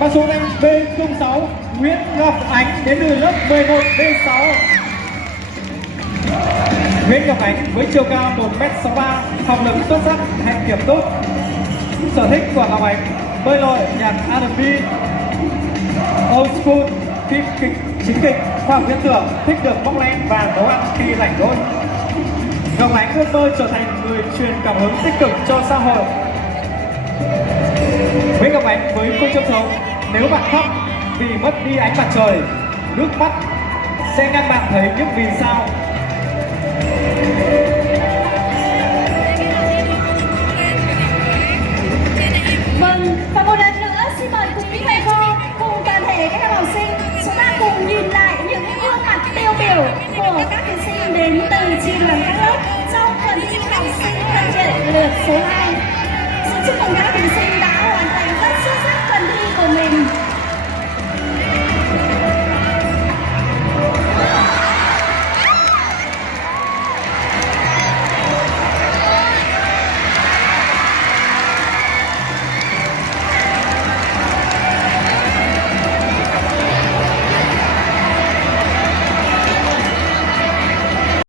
Và số em B06 Nguyễn Ngọc Ánh đến từ lớp 11B6. Nguyễn Ngọc Ánh với chiều cao 1m63, học lực xuất sắc, hạnh kiểm tốt. Sở thích của Ngọc Ánh: bơi lội, nhạc R&B, old school, phim kịch, chính kịch, khoa học viễn tưởng, thích được bóc len và nấu ăn khi rảnh rỗi. Ngọc Ánh ước mơ trở thành người truyền cảm hứng tích cực cho xã hội. Nguyễn Ngọc Ánh với phương châm sống: nếu bạn khóc vì mất đi ánh mặt trời, nước mắt sẽ ngăn bạn thấy những vì sao. Vâng, và một lần nữa xin mời cùng những thầy cô, cùng toàn thể các em học sinh, chúng ta cùng nhìn lại những gương mặt tiêu biểu của các thí sinh đến từ chi đoàn các lớp trong phần thi học sinh thân thiện lượt số 2. Xin chúc mừng các thí sinh đã